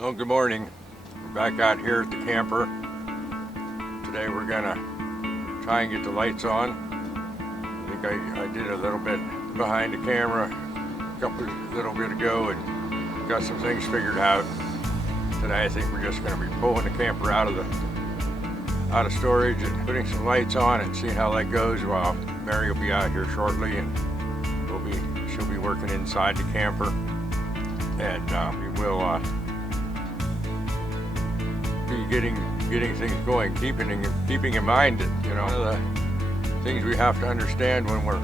Well, good morning. We're back out here at the camper. Today we're gonna try and get the lights on. I think I did a little bit behind the camera a little bit ago and got some things figured out. Today I think we're just gonna be pulling the camper out of storage and putting some lights on and seeing how that goes. While Mary will be out here shortly, and she'll be working inside the camper, and we will be getting things going, keeping in mind that, you know, one of the things we have to understand when we're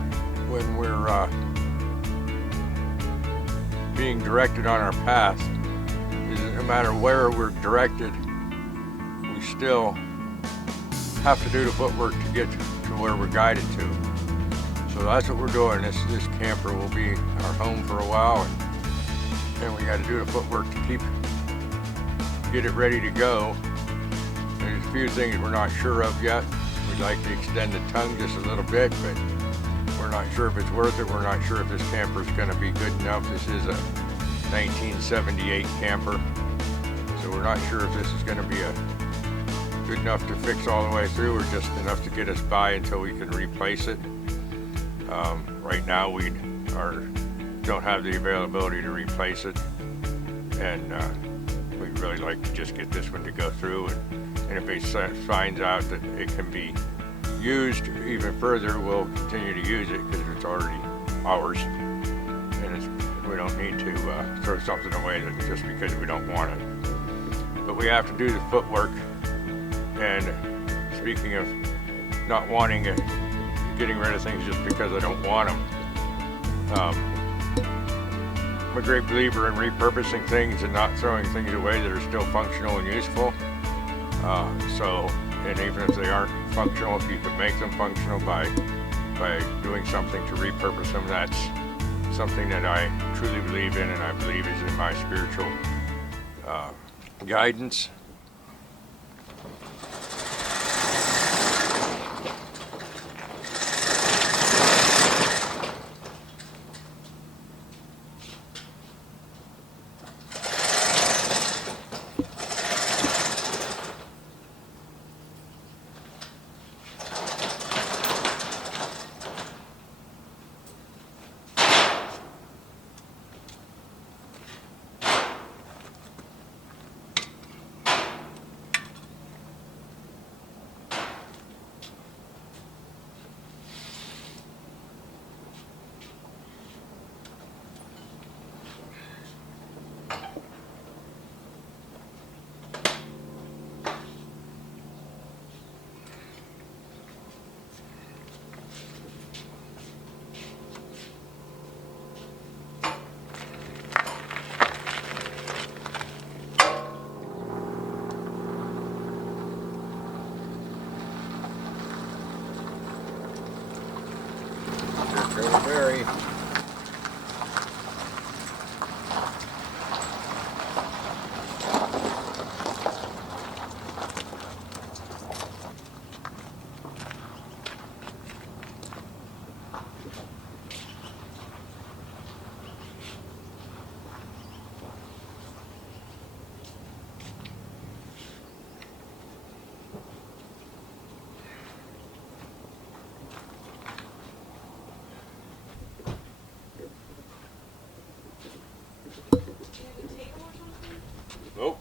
being directed on our path is that no matter where we're directed, we still have to do the footwork to get to where we're guided to. So that's what we're doing. This camper will be our home for a while, and we got to do the footwork to get it ready to go. There's a few things we're not sure of yet. We'd like to extend the tongue just a little bit, but we're not sure if it's worth it. We're not sure if this camper is going to be good enough. This is a 1978 camper, so we're not sure if this is going to be good enough to fix all the way through, or just enough to get us by until we can replace it. Right now we don't have the availability to replace it, and we'd really like to just get this one to go through, and if it finds out that it can be used even further, we'll continue to use it because it's already ours, and we don't need to throw something away just because we don't want it. But we have to do the footwork. And speaking of not wanting it, getting rid of things just because I don't want them, I'm a great believer in repurposing things and not throwing things away that are still functional and useful. And even if they aren't functional, if you can make them functional by doing something to repurpose them, that's something that I truly believe in, and I believe is in my spiritual guidance. Very. Nope.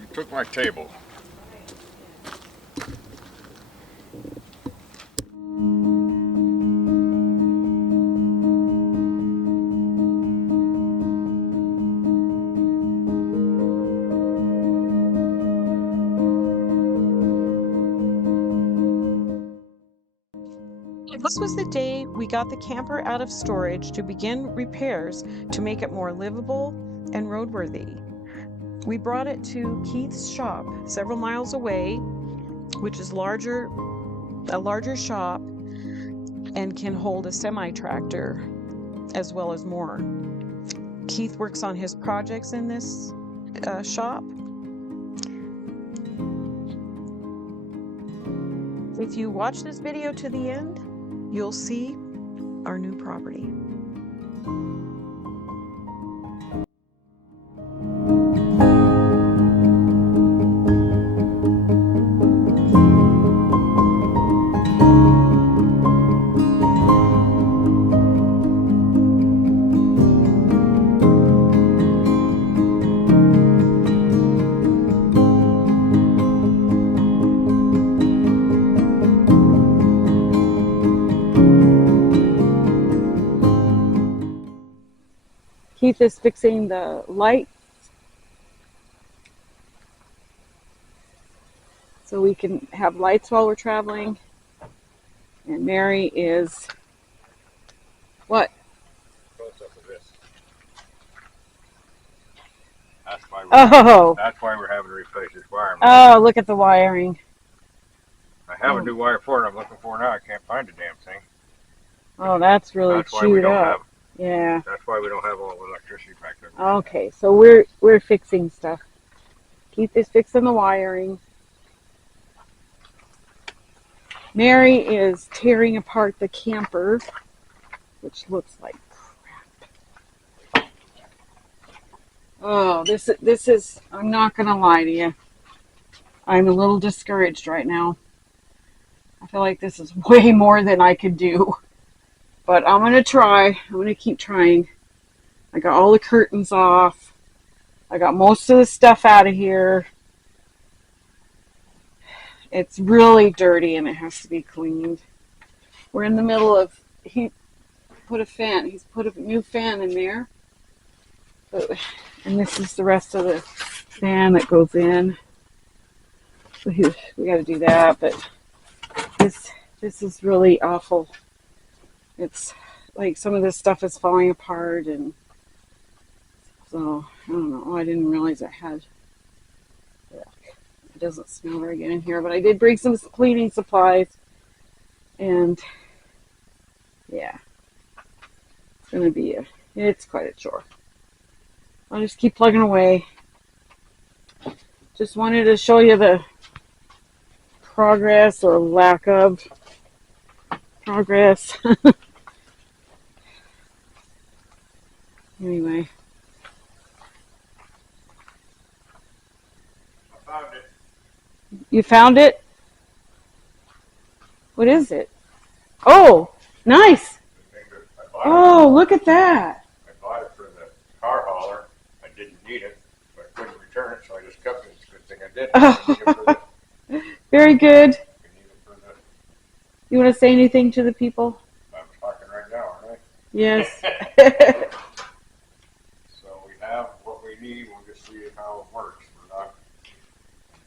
You took my table. This was the day we got the camper out of storage to begin repairs to make it more livable and roadworthy. We brought it to Keith's shop several miles away, which is a larger shop and can hold a semi-tractor as well as more. Keith works on his projects in this shop. If you watch this video to the end, you'll see our new property. is fixing the light so we can have lights while we're traveling. And Mary is what? That's why we're having to replace this wire. Oh, look at the wiring. I have a new wire for it. I'm looking for it now. I can't find the damn thing. Oh, that's really chewed up. Yeah. That's why we don't have all the electricity back there. Okay, so we're fixing stuff. Keith is fixing the wiring. Mary is tearing apart the camper, which looks like crap. Oh, this is, I'm not going to lie to you. I'm a little discouraged right now. I feel like this is way more than I could do. But I'm going to try. I'm going to keep trying. I got all the curtains off. I got most of the stuff out of here. It's really dirty and it has to be cleaned. We're in the middle of, he's put a new fan in there. And this is the rest of the fan that goes in. So we got to do that, but this is really awful. It's like some of this stuff is falling apart, and so I don't know. I didn't realize I had. It doesn't smell very good in here, but I did bring some cleaning supplies, and yeah, it's quite a chore. I'll just keep plugging away. Just wanted to show you the progress or lack of progress. Anyway. I found it. You found it? What is it? Oh, nice. Oh, look at that. I bought it for the car hauler. I didn't need it, but I couldn't return it, so I just kept it. It's a good thing I did. Oh. Very good. You want to say anything to the people? I'm talking right now, aren't I? Yes. So we have what we need. We'll just see how it works. We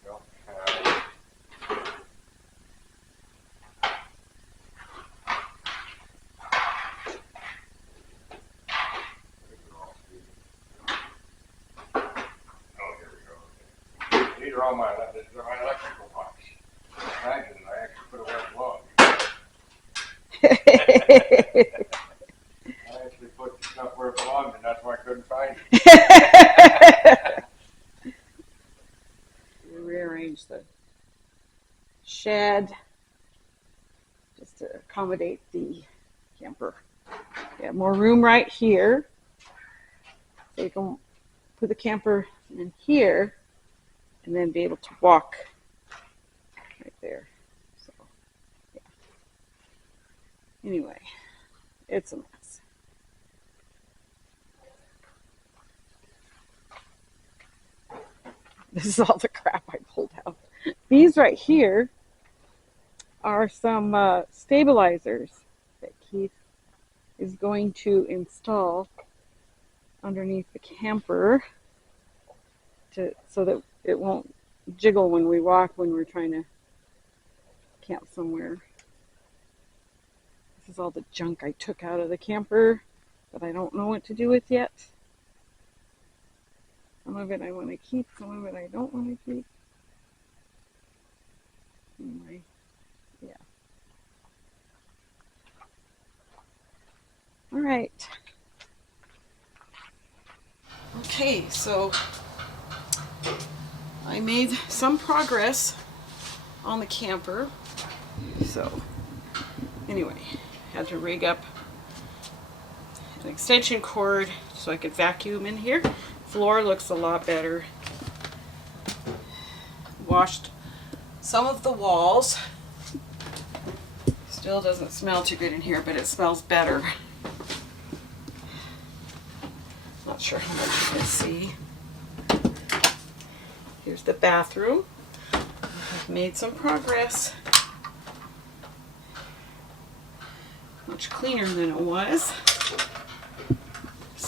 don't have. Oh, here we go. These are all my electrical box. Imagine I actually put away the log. I actually put the stuff where it belonged, and that's why I couldn't find it. Rearrange the shed just to accommodate the camper. We have more room right here, so you can put the camper in here and then be able to walk right there. So, yeah. Anyway, it's a mess. This is all the crap I pulled out. These right here are some stabilizers that Keith is going to install underneath the camper so that it won't jiggle when we walk when we're trying to camp somewhere. This is all the junk I took out of the camper that I don't know what to do with yet. Some of it I want to keep, some of it I don't want to keep. Anyway, yeah. All right. Okay, so I made some progress on the camper. So anyway, had to rig up an extension cord so I could vacuum in here. Floor looks a lot better. Washed some of the walls. Still doesn't smell too good in here, but it smells better. Not sure how much you can see. Here's the bathroom. I've made some progress. Much cleaner than it was.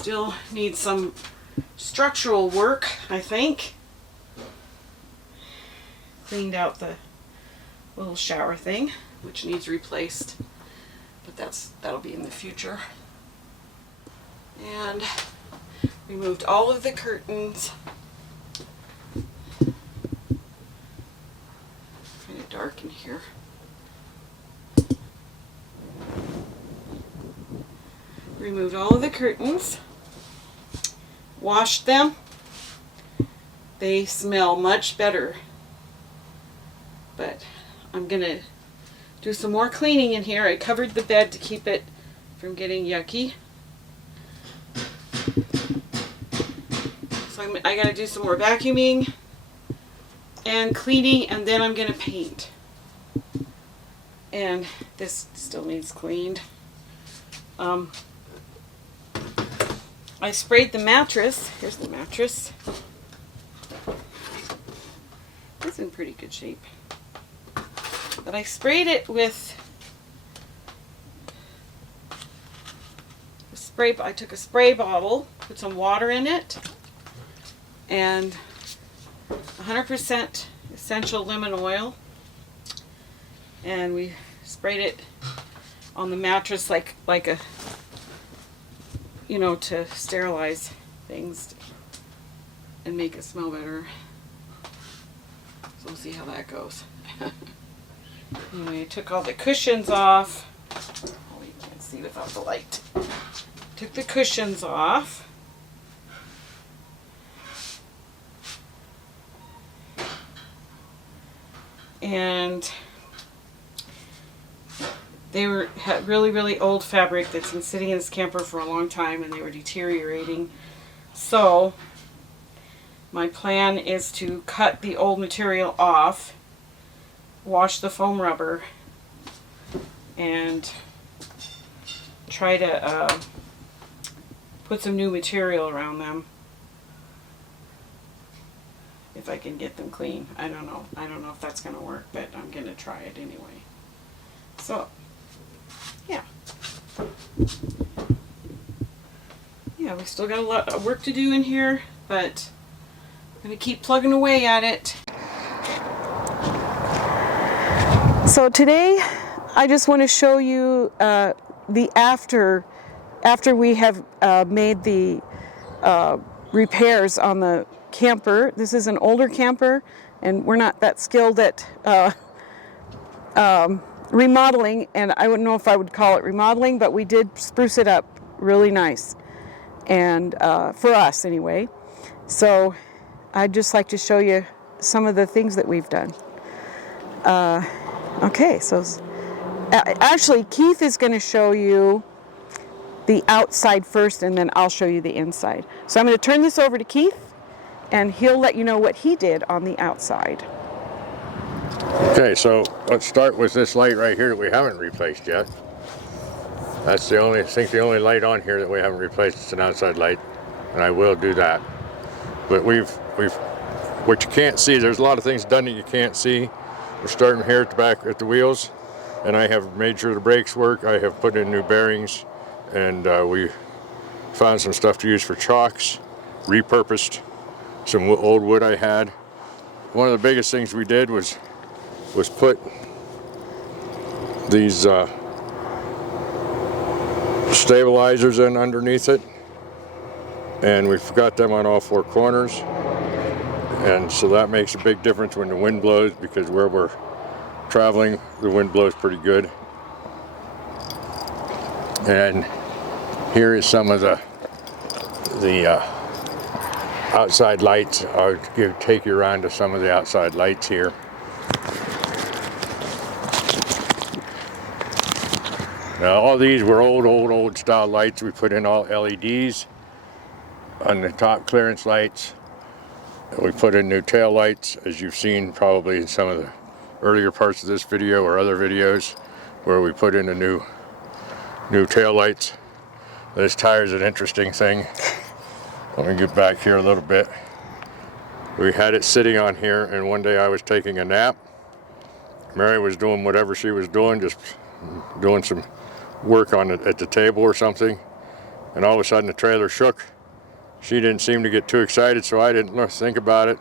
Still needs some structural work, I think. Cleaned out the little shower thing, which needs replaced, but that'll be in the future. And removed all of the curtains. Kind of dark in here. Removed all of the curtains. Washed them. They smell much better. But I'm gonna do some more cleaning in here. I covered the bed to keep it from getting yucky. So I gotta do some more vacuuming and cleaning, and then I'm gonna paint. And this still needs cleaned. I sprayed the mattress. Here's the mattress. It's in pretty good shape. But I sprayed it with a spray. I took a spray bottle, put some water in it, and 100% essential lemon oil, and we sprayed it on the mattress like a, you know, to sterilize things and make it smell better. So we'll see how that goes. Anyway, I took all the cushions off. Oh, you can't see without the light. Took the cushions off. And they had really old fabric that's been sitting in this camper for a long time, and they were deteriorating. So my plan is to cut the old material off, wash the foam rubber, and try to put some new material around them. If I can get them clean. I don't know. I don't know if that's going to work, but I'm going to try it anyway. So, yeah. Yeah, we still got a lot of work to do in here, but I'm going to keep plugging away at it. So today, I just want to show you the after we have made the repairs on the camper. This is an older camper, and we're not that skilled at remodeling, and I wouldn't know if I would call it remodeling, but we did spruce it up really nice, and for us anyway. So I'd just like to show you some of the things that we've done. Okay, so actually Keith is going to show you the outside first, and then I'll show you the inside. So I'm going to turn this over to Keith, and he'll let you know what he did on the outside. Okay, so let's start with this light right here that we haven't replaced yet. That's the only, I think the only light on here that we haven't replaced. It's an outside light, and I will do that. But what you can't see, there's a lot of things done that you can't see. We're starting here at the back at the wheels, and I have made sure the brakes work. I have put in new bearings, and we found some stuff to use for chocks, repurposed some old wood I had. One of the biggest things we did was put these stabilizers in underneath it, and we've got them on all four corners, and so that makes a big difference when the wind blows, because where we're traveling the wind blows pretty good. And here is some of the outside lights. I'll take you around to some of the outside lights here. Now all these were old style lights. We put in all LEDs on the top clearance lights. We put in new tail lights, as you've seen probably in some of the earlier parts of this video or other videos, where we put in a new tail lights. This tire is an interesting thing. Let me get back here a little bit. We had it sitting on here, and one day I was taking a nap. Mary was doing whatever she was doing, just doing some work on it at the table or something, and all of a sudden the trailer shook. She didn't seem to get too excited, so I didn't think about it.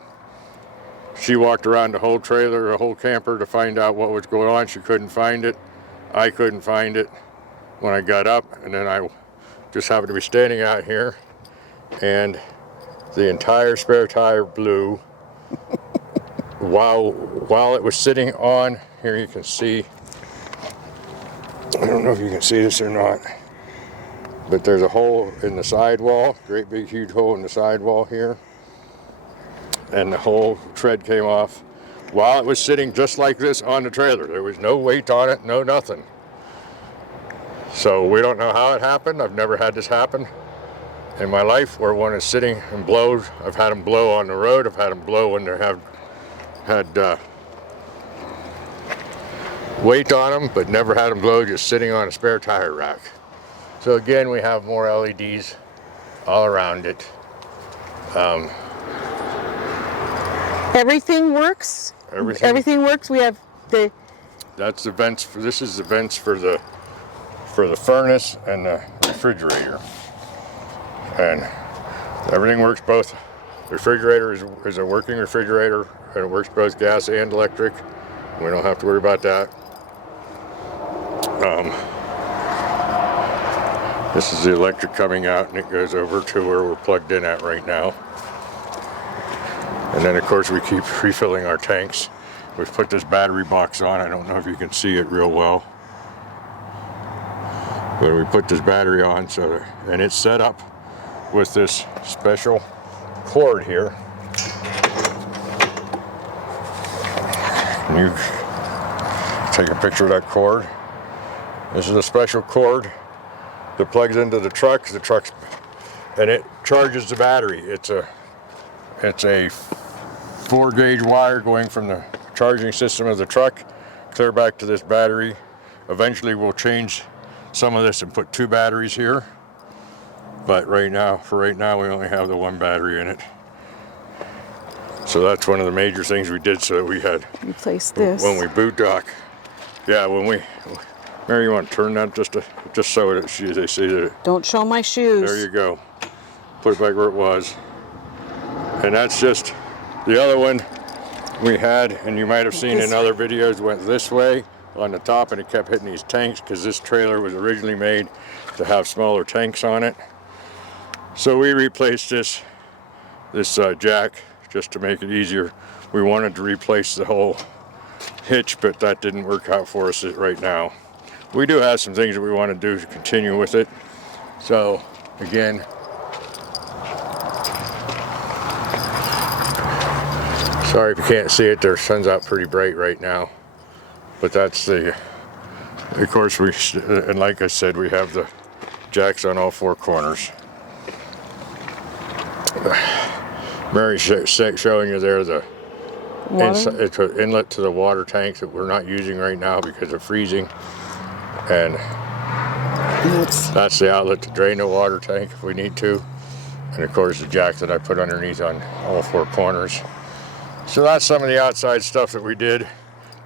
She walked around the whole trailer, the whole camper, to find out what was going on. She couldn't find it. I couldn't find it when I got up, and then I just happened to be standing out here, and the entire spare tire blew while it was sitting on. Here you can see, I don't know if you can see this or not, but there's a hole in the sidewall, great big huge hole in the sidewall here, and the whole tread came off while it was sitting just like this on the trailer. There was no weight on it, no nothing. So we don't know how it happened. I've never had this happen in my life where one is sitting and blows. I've had them blow on the road. I've had them blow when they have had weight on them, but never had them blow just sitting on a spare tire rack. So again, we have more LEDs all around it. Everything works. Everything works. We have the. That's the vents. This is the vents for the furnace and the refrigerator, and everything works. Both the refrigerator is a working refrigerator, and it works both gas and electric. We don't have to worry about that. This is the electric coming out, and it goes over to where we're plugged in at right now. And then of course we keep refilling our tanks. We've put this battery box on. I don't know if you can see it real well, but we put this battery on, and it's set up with this special cord here. Can you take a picture of that cord? This is a special cord that plugs into the truck. And it charges the battery. It's a 4-gauge wire going from the charging system of the truck clear back to this battery. Eventually we'll change some of this and put 2 batteries here. But for right now, we only have the 1 battery in it. So that's one of the major things we did, so that we had Replace this. when we boot dock. Yeah, Mary, you want to turn that just so they see that. Don't show my shoes. There you go. Put it back where it was. And that's just the other one we had, and you might have seen in other videos, went this way on the top, and it kept hitting these tanks because this trailer was originally made to have smaller tanks on it. So we replaced this jack just to make it easier. We wanted to replace the whole hitch, but that didn't work out for us right now. We do have some things that we want to do to continue with it. So again, sorry if you can't see it, the sun's out pretty bright right now, but that's of course and like I said, we have the jacks on all 4 corners. Mary's showing you there the it's an inlet to the water tanks that we're not using right now because of freezing, and that's the outlet to drain the water tank if we need to, and of course the jack that I put underneath on all 4 corners. So that's some of the outside stuff that we did.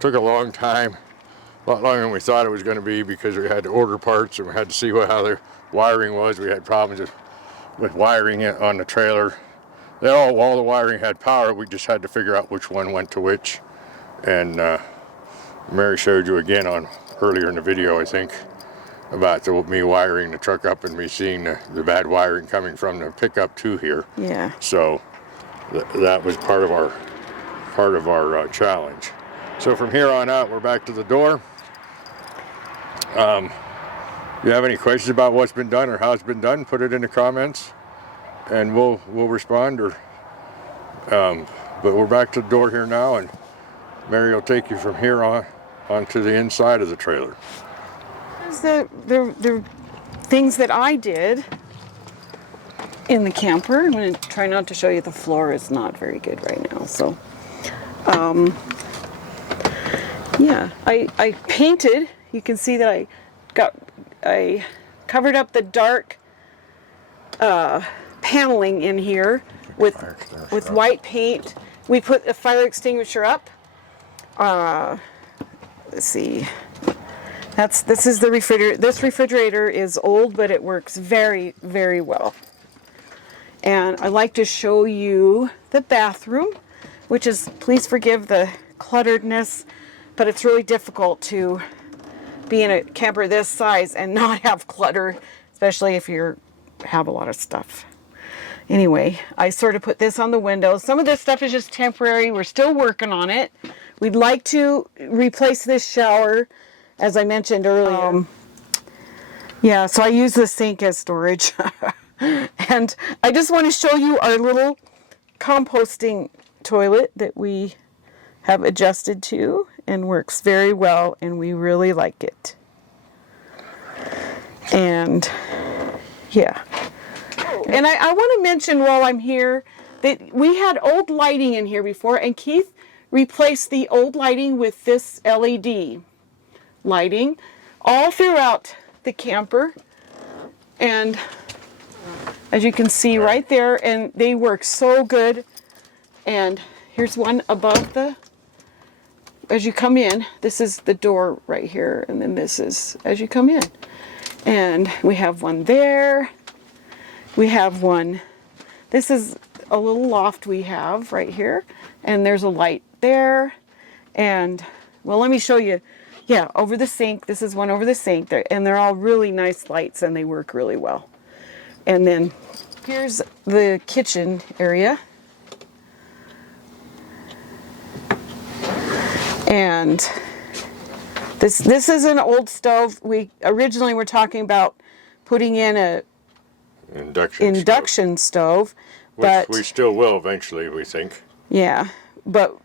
Took a long time, a lot longer than we thought it was going to be, because we had to order parts and we had to see how their wiring was. We had problems with wiring it on the trailer. All the wiring had power. We just had to figure out which one went to which. And Mary showed you again earlier in the video, I think, about me wiring the truck up and me seeing the bad wiring coming from the pickup to here. Yeah. So that was part of our challenge. So from here on out, we're back to the door. If you have any questions about what's been done or how it's been done, put it in the comments, and we'll respond. But we're back to the door here now, and Mary will take you from here onto the inside of the trailer. The things that I did in the camper. I'm going to try not to show you. The floor is not very good right now, so yeah, I painted. You can see that I covered up the dark paneling in here with white paint. We put a fire extinguisher up. Let's see, This is the refrigerator. This refrigerator is old, but it works very, very well. And I like to show you the bathroom, which is, please forgive the clutteredness, but it's really difficult to be in a camper this size and not have clutter, especially if you have a lot of stuff. Anyway, I sort of put this on the window. Some of this stuff is just temporary. We're still working on it. We'd like to replace this shower, as I mentioned earlier. Yeah, so I use the sink as storage. And I just want to show you our little composting toilet that we have adjusted to and works very well, and we really like it. And yeah. And I want to mention while I'm here that we had old lighting in here before, and Keith replaced the old lighting with this LED lighting all throughout the camper. And as you can see right there, and they work so good. And here's one above as you come in, this is the door right here, and then this is as you come in. And we have one there. We have one, this is a little loft we have right here, and there's a light there. And well, let me show you. Yeah, over the sink. This is one over the sink, and they're all really nice lights, and they work really well. And then here's the kitchen area. And this is an old stove. We originally were talking about putting in a induction stove, which we still will eventually, we think. Yeah, but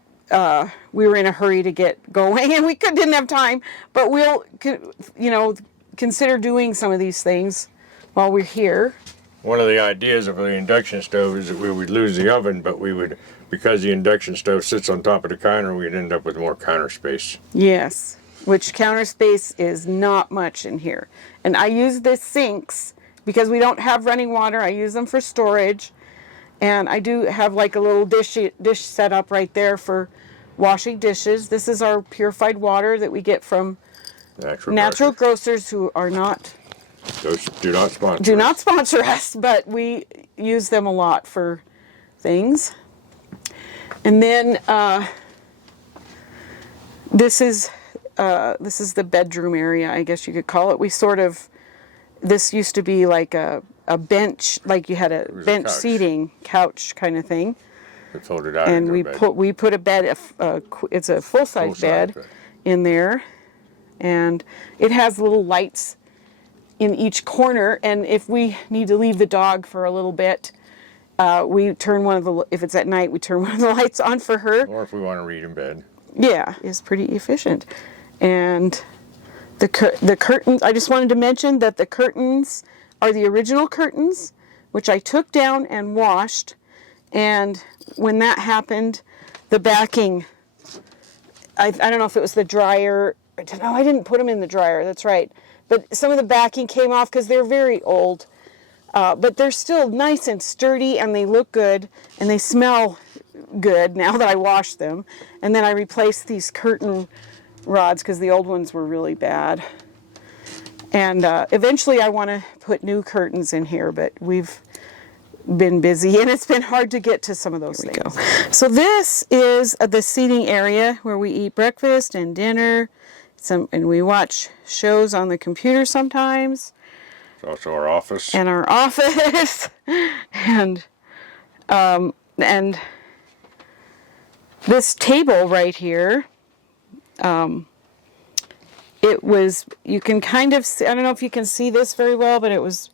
we were in a hurry to get going, and we didn't have time. But we'll, consider doing some of these things while we're here. One of the ideas of the induction stove is that we would lose the oven, but we would, because the induction stove sits on top of the counter, we'd end up with more counter space. Yes, which counter space is not much in here. And I use the sinks because we don't have running water. I use them for storage. And I do have like a little dish set up right there for washing dishes. This is our purified water that we get from natural grocers who are not... Those do not sponsor Do not sponsor us, but we use them a lot for things. And then this is the bedroom area, I guess you could call it. This used to be like a bench, like you had a bench seating couch kind of thing. It folded out. And we put a bed. It's a full-size bed in there, and it has little lights in each corner. And if we need to leave the dog for a little bit, we turn if it's at night, we turn one of the lights on for her. Or if we want to read in bed. Yeah, it's pretty efficient. And the curtains, I just wanted to mention that the curtains are the original curtains, which I took down and washed. And when that happened, the backing, I don't know if it was the dryer. No, I didn't put them in the dryer. That's right. But some of the backing came off because they're very old. But they're still nice and sturdy, and they look good, and they smell good now that I washed them. And then I replaced these curtain rods because the old ones were really bad. And eventually I want to put new curtains in here, but we've been busy, and it's been hard to get to some of those things. So this is the seating area where we eat breakfast and dinner, and we watch shows on the computer sometimes. It's also our office. And our office. and this table right here, it was, you can kind of see, I don't know if you can see this very well, but it was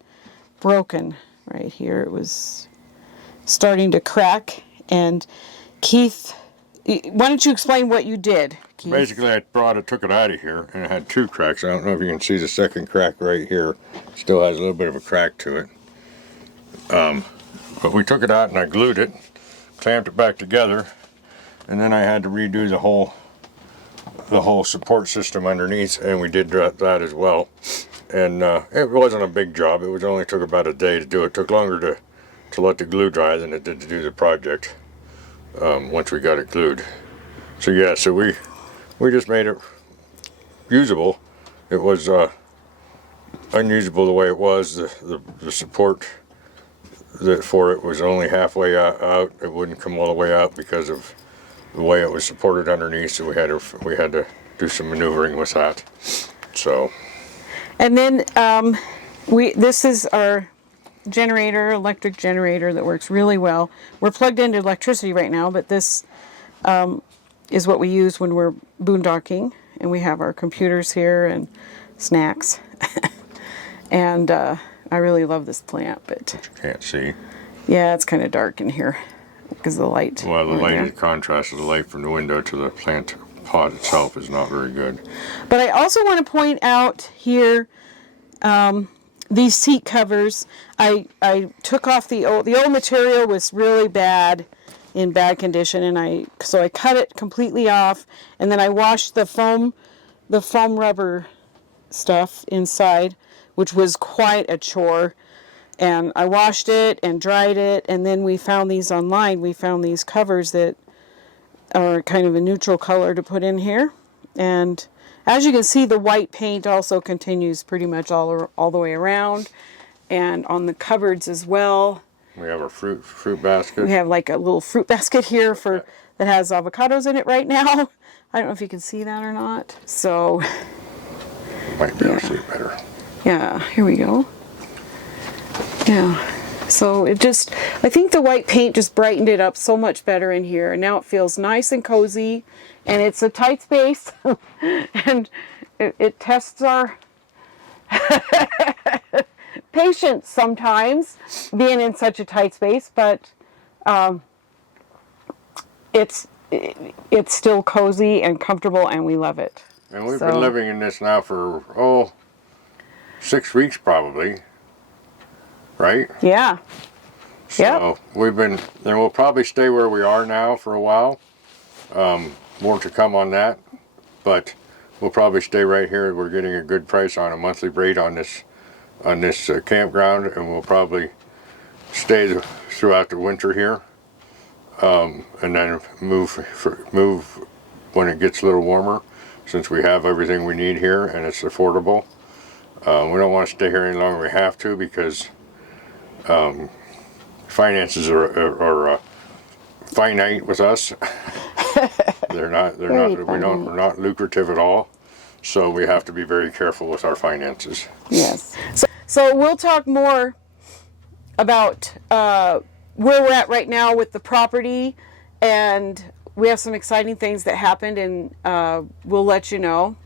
broken right here. It was starting to crack. And Keith, why don't you explain what you did, Keith? Basically, I took it out of here, and it had two cracks. I don't know if you can see the second crack right here. Still has a little bit of a crack to it. But we took it out and I glued it, clamped it back together, and then I had to redo the whole support system underneath, and we did that as well. And it wasn't a big job. It only took about a day to do it. It took longer to let the glue dry than it did to do the project once we got it glued. So yeah, so we just made it usable, it was unusable the way it was. The support that for it was only halfway out. It wouldn't come all the way out because of the way it was supported underneath. So we had to do some maneuvering with that. So. And then this is our generator, electric generator that works really well. We're plugged into electricity right now, but this is what we use when we're boondocking, and we have our computers here and snacks. And I really love this plant, but You can't see. yeah, it's kind of dark in here because of the light. Well, the right light, there. the contrast of the light from the window to the plant pot itself is not very good. But I also want to point out here these seat covers. I took off the old material was really bad, in bad condition, and so I cut it completely off, and then I washed the foam rubber stuff inside, which was quite a chore. And I washed it and dried it, and then we found these online. We found these covers that are kind of a neutral color to put in here. And as you can see, the white paint also continues pretty much all the way around, and on the cupboards as well. We have our fruit basket. We have like a little fruit basket here that has avocados in it right now. I don't know if you can see that or not. So Might be able to see it better. yeah, here we go. Yeah. So I think the white paint just brightened it up so much better in here, and now it feels nice and cozy, and it's a tight space, and it tests our patience sometimes, being in such a tight space, but it's still cozy and comfortable, and we love it. And we've been living in this now for 6 weeks probably. Right? Yeah. So and we'll probably stay where we are now for a while. More to come on that, but we'll probably stay right here. We're getting a good price on a monthly rate on this campground, and we'll probably stay throughout the winter here, and then move when it gets a little warmer, since we have everything we need here and it's affordable. We don't want to stay here any longer than we have to, because finances are finite with us. We're not lucrative at all, so we have to be very careful with our finances. Yes. So we'll talk more about where we're at right now with the property, and we have some exciting things that happened, and we'll let you know.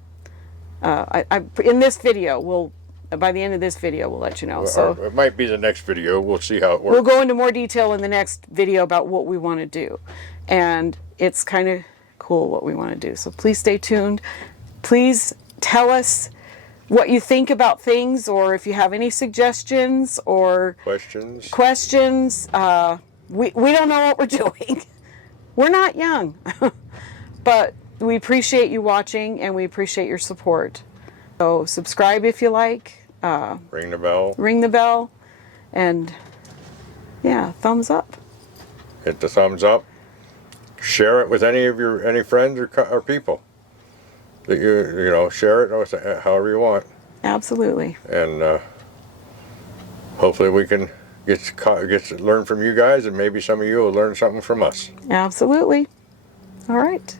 In this video, by the end of this video, we'll let you know. So it might be the next video. We'll see how it works. we'll go into more detail in the next video about what we want to do, and it's kind of cool what we want to do. So please stay tuned. Please tell us what you think about things, or if you have any suggestions or Questions? We don't know what we're doing. We're not young, but we appreciate you watching, and we appreciate your support. So subscribe if you like. Ring the bell. Ring the bell, and yeah, thumbs up. Hit the thumbs up. Share it with any friends or people that you share it with, however you want. Absolutely. And hopefully we can get to learn from you guys, and maybe some of you will learn something from us. Absolutely. All right.